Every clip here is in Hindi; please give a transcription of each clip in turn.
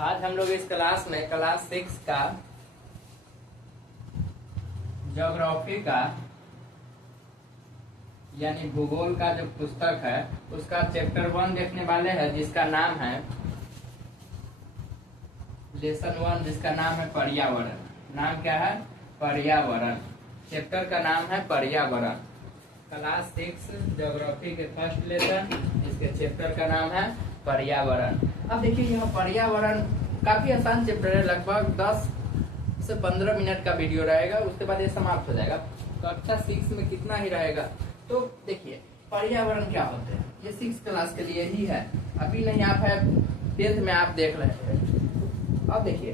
आज हम लोग इस क्लास में क्लास 6 का ज्योग्राफी का यानी भूगोल का जो पुस्तक है उसका चैप्टर 1 देखने वाले हैं, जिसका नाम है लेसन 1, जिसका नाम है पर्यावरण। नाम क्या है? पर्यावरण। चैप्टर का नाम है पर्यावरण। क्लास 6 ज्योग्राफी के फर्स्ट लेसन, इसके चैप्टर का नाम है पर्यावरण। अब देखिए यह पर्यावरण काफी आसान चैप्टर है, लगभग 10 से 15 मिनट का वीडियो रहेगा, उसके बाद ये समाप्त हो जाएगा। कक्षा 6 में कितना ही रहेगा। तो देखिए पर्यावरण क्या होते हैं, ये 6 क्लास के लिए ही है, अभी नहीं आप है 10th में आप देख रहे हैं। अब देखिए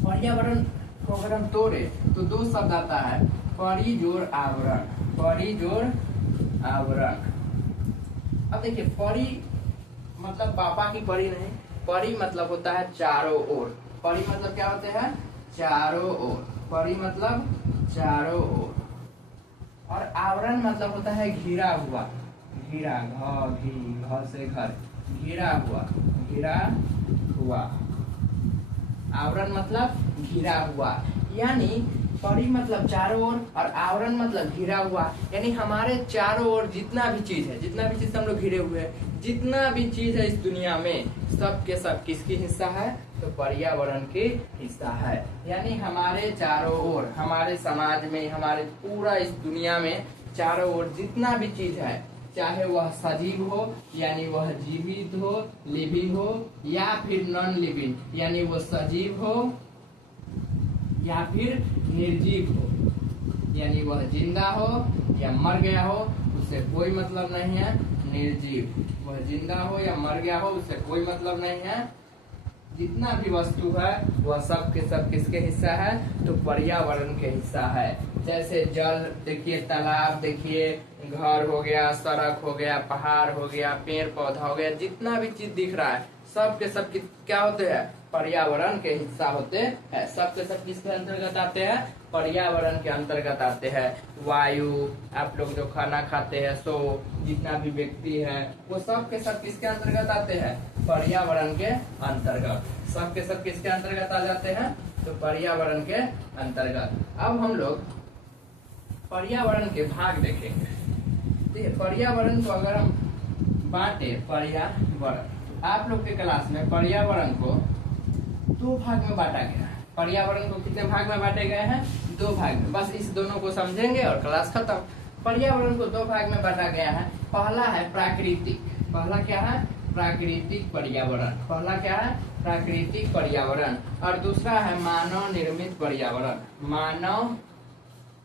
पर्यावरण को अगर हम तोड़े तो 2 शब्द आता है, परि जोड़ आवरण। परि जोड़ आवरण। अब देखिए परि मतलब पापा की परि नहीं, परि मतलब होता है चारों ओर। परि मतलब क्या होते हैं? चारों ओर। परि मतलब चारों ओर। और आवरण मतलब होता है घिरा हुआ। घिरा, घ से घर, घिरा हुआ, घिरा हुआ। आवरण मतलब घिरा हुआ, यानी परि मतलब चारों ओर और आवरण मतलब घिरा हुआ, यानी हमारे चारों ओर जितना भी चीज है, जितना भी चीज हम लोग घिरे हुए हैं, जितना भी चीज है इस दुनिया में, सब के सब किसकी हिस्सा है? तो पर्यावरण के हिस्सा है। यानी हमारे चारों ओर, हमारे समाज में, हमारे पूरा इस दुनिया में चारों ओर जितना भी चीज है, चाहे वह सजीव हो यानी वह जीवित हो, लिविंग हो, या फिर नॉन लिविंग यानी वो सजीव हो या फिर निर्जीव हो, यानी वह जिंदा हो या मर गया हो, उससे कोई मतलब नहीं है। निर्जीव, वह जिंदा हो या मर गया हो, उससे कोई मतलब नहीं है। जितना भी वस्तु है वह सब के सब किसके हिस्सा है? तो पर्यावरण के हिस्सा है। जैसे जल देखिए, तालाब देखिए, घर हो गया, सड़क हो गया, पहाड़ हो गया, पेड़ पौधा हो गया, जितना भी चीज दिख रहा है सब के सब क्या होते हैं? पर्यावरण के हिस्सा होते हैं। सब के सब किसके अंतर्गत आते हैं? पर्यावरण के अंतर्गत आते हैं। वायु, आप लोग जो खाना खाते हैं, सो जितना भी व्यक्ति है वो सब के सब किसके अंतर्गत आते हैं? पर्यावरण के अंतर्गत। सब के सब किसके अंतर्गत आ जाते हैं? तो पर्यावरण के अंतर्गत। अब हम लोग पर्यावरण के भाग देखेंगे। देखिए पर्यावरण को अगर हम बांटे, पर्यावरण, आप लोग के क्लास में पर्यावरण को 2 भाग में बांटा गया है। पर्यावरण को कितने भाग में बांटे गए हैं? 2 भाग में। बस इस दोनों को समझेंगे और क्लास खत्म। पर्यावरण को 2 भाग में बांटा गया है। पहला है प्राकृतिक। पहला क्या है? प्राकृतिक पर्यावरण। पहला क्या है? प्राकृतिक पर्यावरण। और दूसरा है मानव निर्मित पर्यावरण। मानव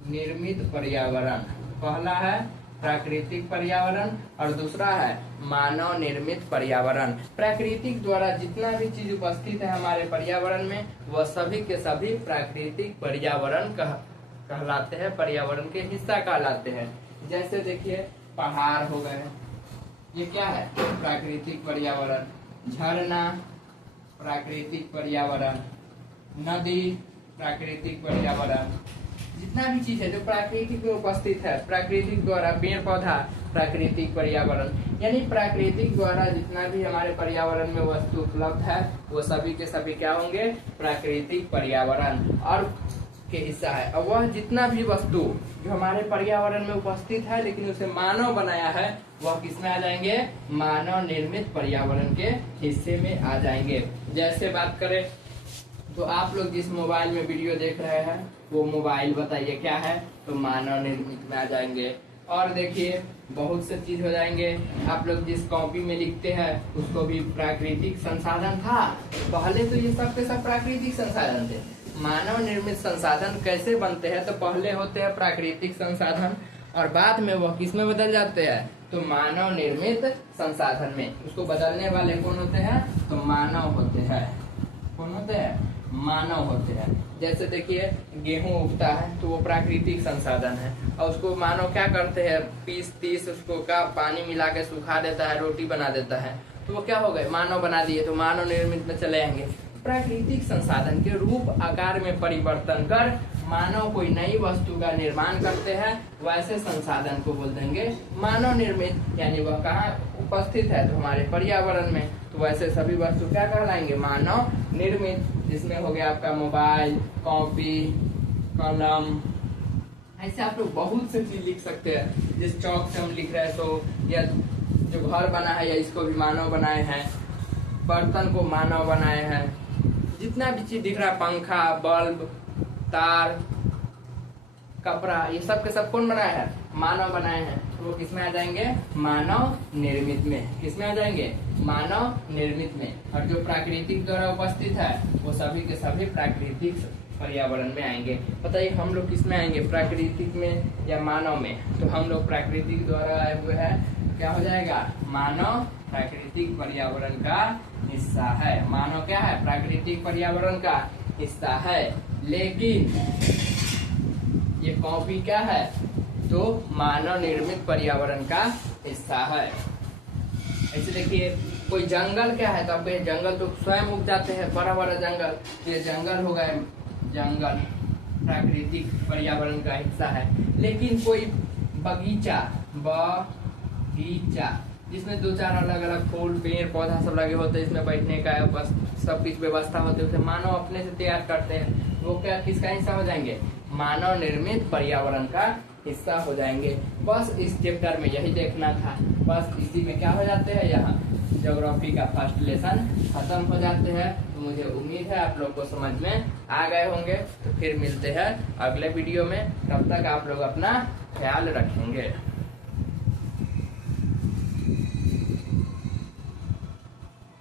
निर्मित पर्यावरण। पहला है प्राकृतिक पर्यावरण और दूसरा है मानव निर्मित पर्यावरण। प्राकृतिक द्वारा जितना भी चीज उपस्थित है हमारे पर्यावरण में, वह सभी के सभी प्राकृतिक पर्यावरण कहलाते हैं, पर्यावरण के हिस्सा कहलाते हैं। जैसे देखिए पहाड़ हो गए, ये क्या है? प्राकृतिक पर्यावरण। झरना प्राकृतिक पर्यावरण। नदी प्राकृतिक पर्यावरण। जितना भी चीज है जो प्राकृतिक में उपस्थित है, प्राकृतिक द्वारा, पेड़ पौधा प्राकृतिक पर्यावरण, यानी प्राकृतिक द्वारा जितना भी हमारे पर्यावरण में वस्तु उपलब्ध है वो सभी के सभी क्या होंगे? प्राकृतिक पर्यावरण और के हिस्सा है। और वह जितना भी वस्तु जो हमारे पर्यावरण में उपस्थित है लेकिन उसे मानव बनाया है, वह किस में आ जाएंगे? मानव निर्मित पर्यावरण के हिस्से में आ जाएंगे। जैसे बात करें तो आप लोग जिस मोबाइल में वीडियो देख रहे हैं वो मोबाइल बताइए क्या है? तो मानव निर्मित में आ जाएंगे। और देखिए बहुत से चीज हो जाएंगे। आप लोग जिस कॉपी में लिखते हैं उसको भी प्राकृतिक संसाधन था। पहले तो ये सब के सब प्राकृतिक संसाधन थे। मानव निर्मित संसाधन कैसे बनते हैं? तो पहले होते हैं प्राकृतिक संसाधन और बाद में वह किस में बदल जाते हैं? तो मानव निर्मित संसाधन में। उसको बदलने वाले कौन होते हैं? तो मानव होते हैं। कौन होते हैं? मानव होते हैं। जैसे देखिए गेहूं उगता है तो वो प्राकृतिक संसाधन है और उसको मानव क्या करते हैं? पीस उसको का पानी मिला के सुखा देता है, रोटी बना देता है, तो वो क्या हो गए? मानव बना दिए, तो मानव निर्मित में चले आएंगे। प्राकृतिक संसाधन के रूप आकार में परिवर्तन कर मानव कोई नई वस्तु का निर्माण करते हैं, वैसे संसाधन को बोल देंगे मानव निर्मित। यानी वह कहाँ उपस्थित है तो हमारे पर्यावरण में, तो वैसे सभी वस्तु क्या कहलाएंगे, मानव निर्मित। जिसमें हो गया आपका मोबाइल, कॉपी, कलम, ऐसे आप लोग बहुत से चीज लिख सकते हैं। जिस चौक से हम लिख रहे हैं तो, या जो घर बना है या इसको भी मानव बनाए हैं, बर्तन को मानव बनाए हैं, जितना भी चीज दिख रहा है, पंखा, बल्ब, तार, कपड़ा, ये सब के सब कौन बनाया है, मानव बनाए हैं। तो वो किसमें आ जाएंगे, मानव निर्मित में। किसमें आ जाएंगे, मानव निर्मित में। और जो प्राकृतिक द्वारा उपस्थित है वो सभी के सभी प्राकृतिक पर्यावरण में आएंगे। बताइए हम लोग किसमें आएंगे, प्राकृतिक में या मानव में। तो हम लोग प्राकृतिक द्वारा आए हुए हैं, क्या हो जाएगा, मानव प्राकृतिक पर्यावरण का हिस्सा है। मानव क्या है, प्राकृतिक पर्यावरण का हिस्सा है। लेकिन ये कॉपी क्या है, तो मानव निर्मित पर्यावरण का हिस्सा है। ऐसे देखिए कोई जंगल क्या है, तो आपको ये जंगल तो स्वयं उग जाते हैं, बड़ा बड़ा जंगल, तो ये जंगल हो गए, जंगल प्राकृतिक पर्यावरण का हिस्सा है। लेकिन कोई बगीचा, बगीचा जिसमें दो चार अलग अलग फूल, पेड़, पौधा सब लगे होते हैं, इसमें बैठने का बस सब कुछ व्यवस्था होती है, उसे मानव अपने से तैयार करते हैं, वो क्या किसका हिस्सा हो जाएंगे, मानव निर्मित पर्यावरण का हिस्सा हो जाएंगे। बस इस चैप्टर में यही देखना था। बस इसी में क्या हो जाते हैं, यहाँ ज्योग्राफी का फर्स्ट लेसन खत्म हो जाते हैं। तो मुझे उम्मीद है आप लोग को समझ में आ गए होंगे। तो फिर मिलते हैं अगले वीडियो में, तब तक आप लोग अपना ख्याल रखेंगे।